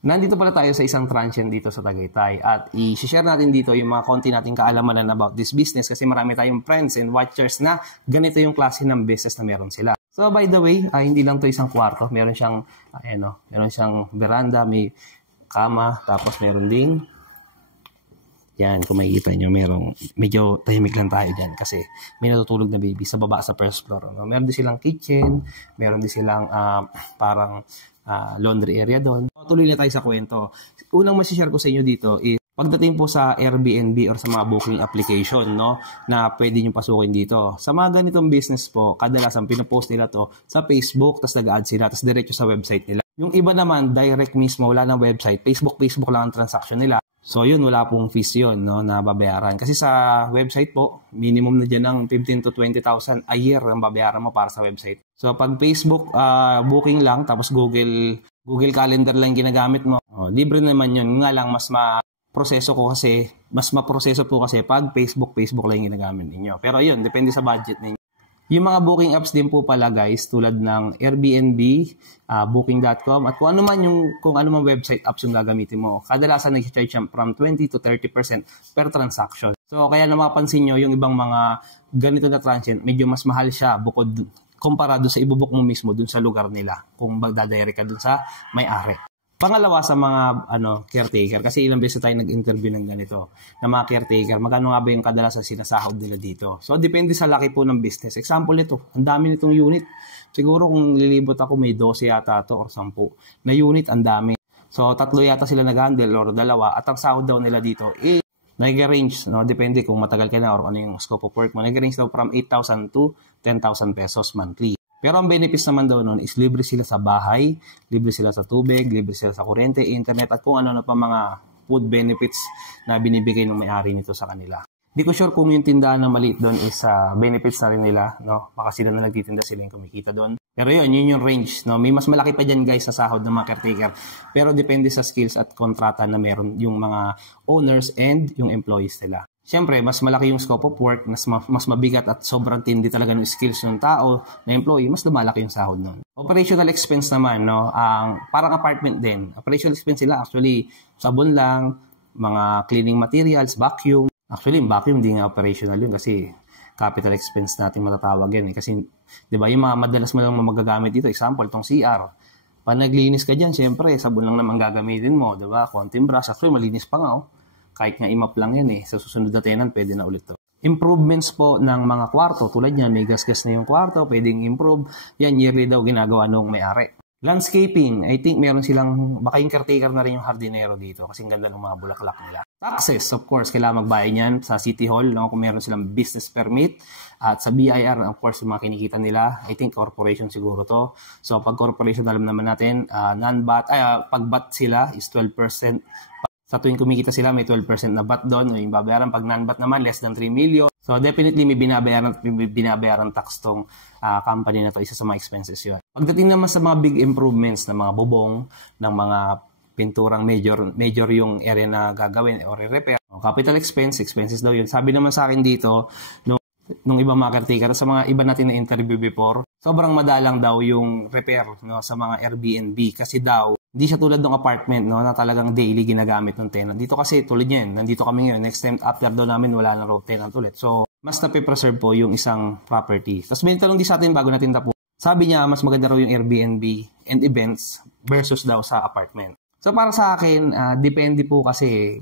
Nandito pala tayo sa isang transient dito sa Tagaytay at i-share natin dito yung mga konti nating kaalaman about this business kasi marami tayong friends and watchers na ganito yung klase ng business na meron sila. So by the way, hindi lang to isang kwarto. Meron siyang, meron siyang veranda, may kama, tapos meron ding, yan, kung makikita nyo, medyo tahimik lang tayo dyan kasi may natutulog na baby sa baba sa first floor. No? Meron din silang kitchen, meron din silang parang laundry area doon. Tuloy na tayo sa kwento. Unang masishare ko sa inyo dito is pagdating po sa Airbnb or sa mga booking application, no, na pwede nyo pasukin dito. Sa mga ganitong business po, kadalasan pinopost nila to sa Facebook, tapos nag-add sila, tapos diretso sa website nila. Yung iba naman, direct mismo, wala ng website, Facebook lang ang transaction nila. So yun, wala pong fees yun, no, na babayaran. Kasi sa website po, minimum na dyan ng 15,000 to 20,000 a year ang babayaran mo para sa website. So pag Facebook booking lang, tapos Google Calendar lang ginagamit mo, libre naman yun. Nga lang, mas maproseso po kasi pag Facebook lang ginagamit ninyo. Pero yun, depende sa budget ninyo. Yung mga booking apps din po pala guys, tulad ng Airbnb, Booking.com, at kung ano man website apps yung gagamitin mo. Kadalasan nag-charge from 20 to 30% per transaction. So kaya na mapapansin nyo, yung ibang mga ganito na transient, medyo mas mahal siya bukod komparado sa ibubook mo mismo dun sa lugar nila kung magdadirect ka dun sa may-ari. Pangalawa sa mga caretaker, kasi ilang beses tayo nag-interview ng ganito, na mga caretaker, magkano nga ba yung kadalasan sinasahod nila dito? So, depende sa laki po ng business. Example nito, ang dami nitong unit. Siguro kung lilibot ako, may 12 yata to or 10 na unit, ang dami. So, 3 yata sila nag-handle or 2, at ang sahod daw nila dito, nag-range, no? Depende kung matagal ka na or ano yung scope of work mo. Nag-range daw from 8,000 to 10,000 pesos monthly. Pero ang benefits naman daw nun is libre sila sa bahay, libre sila sa tubig, libre sila sa kuryente, internet, at kung ano na pa mga food benefits na binibigay ng may-ari nito sa kanila. Hindi ko sure kung yung tindahan na maliit doon is benefits na rin nila, no? Baka sila na nagtitinda, sila yung kumikita doon. Pero yun yung range, no? May mas malaki pa dyan guys sa sahod ng mga caretaker. Pero depende sa skills at kontrata na meron yung mga owners and yung employees nila. Siyempre, mas malaki yung scope of work, mas mabigat at sobrang tindi talaga ng skills ng tao, na employee, mas lumalaki yung sahod nun. Operational expense naman, no, parang apartment din. Operational expense sila, actually, sabon lang, mga cleaning materials, vacuum. Actually, yung vacuum, hindi nga operational yun kasi capital expense natin matatawag yan. Kasi, di ba, yung mga madalas mo lang magagamit dito, example, itong CR. Pag naglinis ka dyan, siyempre, sabon lang naman gagamitin mo, di ba? Konting brush, actually, malinis pa nga, kahit nga imap lang yan sa susunod na tenant, pwede na ulit to. Improvements po ng mga kwarto, tulad yan, may gas-gas na yung kwarto, pwedeng improve. Yan, yearly daw ginagawa nung may-ari. Landscaping, I think meron silang, baka yung caretaker na rin yung hardinero dito kasi ang ganda ng mga bulaklak nila. Taxes, of course, kailangan magbayad yan sa City Hall, no? Kung meron silang business permit. At sa BIR, of course, yung mga kinikita nila, I think corporation siguro to. So, pag corporation, alam naman natin, pag BAT sila is 12%. Sa tuwing kumikita sila, may 12% na BAT doon. Yung babayaran, pag non-BAT naman, less than 3 million. So, definitely may binabayaran tax tong company na to. Isa sa mga expenses yun. Pagdating naman sa mga big improvements ng mga bubong, ng mga pinturang major yung area na gagawin or repair. Capital expenses daw yun. Sabi naman sa akin dito, nung ibang mga caretaker, sa mga iba natin na interview before, sobrang madalang daw yung repair, no, sa mga Airbnb kasi daw hindi siya tulad ng apartment, no, na talagang daily ginagamit ng tenant. Dito kasi tulad niyan, nandito kami ngayon, next time after daw namin wala na road tenant ulit. So mas nape-preserve po yung isang property. Tapos may tanong din sa atin bago natin tapo. Sabi niya mas maganda raw yung Airbnb and events versus daw sa apartment. So para sa akin, depende po kasi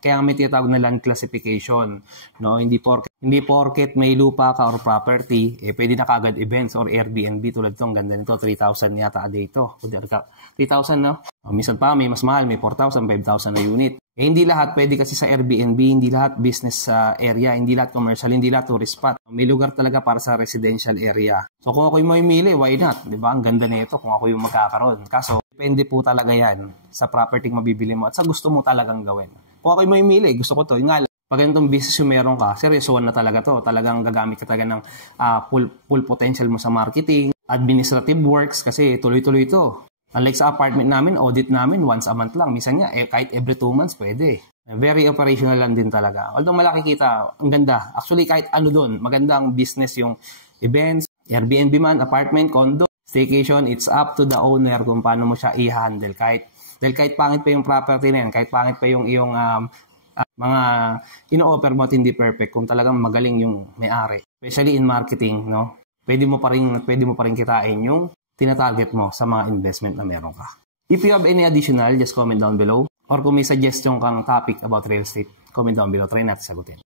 kaya may tinatawag na land classification, no? Hindi porket may lupa ka or property, pwede na kagad events or Airbnb tulad tong ganda nito, 3,000 yata a day to. 3,000 no? Minsan pa may mas mahal, may 4,000, 5,000 na unit. Hindi lahat pwede kasi sa Airbnb, hindi lahat business area, hindi lahat commercial, hindi lahat tourist spot. May lugar talaga para sa residential area. So kung ako yung mamimili, why not? Diba? Ang ganda nito kung ako yung magkakaroon. Kaso, depende po talaga yan sa property mabibili mo at sa gusto mo talagang gawin. Kung ako yung mamimili, gusto ko to. Yung nga lang, pag ganitong business yung meron ka, seryosoan na talaga to. Talagang gagamit ka talaga ng full potential mo sa marketing, administrative works, kasi tuloy-tuloy to. Unlike sa apartment namin, audit namin once a month lang. Minsan nga, kahit every 2 months, pwede. Very operational lang din talaga. Although malaki kita, ang ganda. Actually, kahit ano doon, magandang business yung events, Airbnb man, apartment, condo, staycation, it's up to the owner kung paano mo siya i-handle. Kahit Dahil kahit pangit pa yung property na yan, kahit pangit pa yung iyong mga ino-offer mo at hindi perfect, kung talagang magaling yung may-ari, especially in marketing, no? Pwede mo pa rin kitain yung tinatarget mo sa mga investment na meron ka. If you have any additional, just comment down below. Or kung may suggestion kang topic about real estate, comment down below. Try natin sagutin.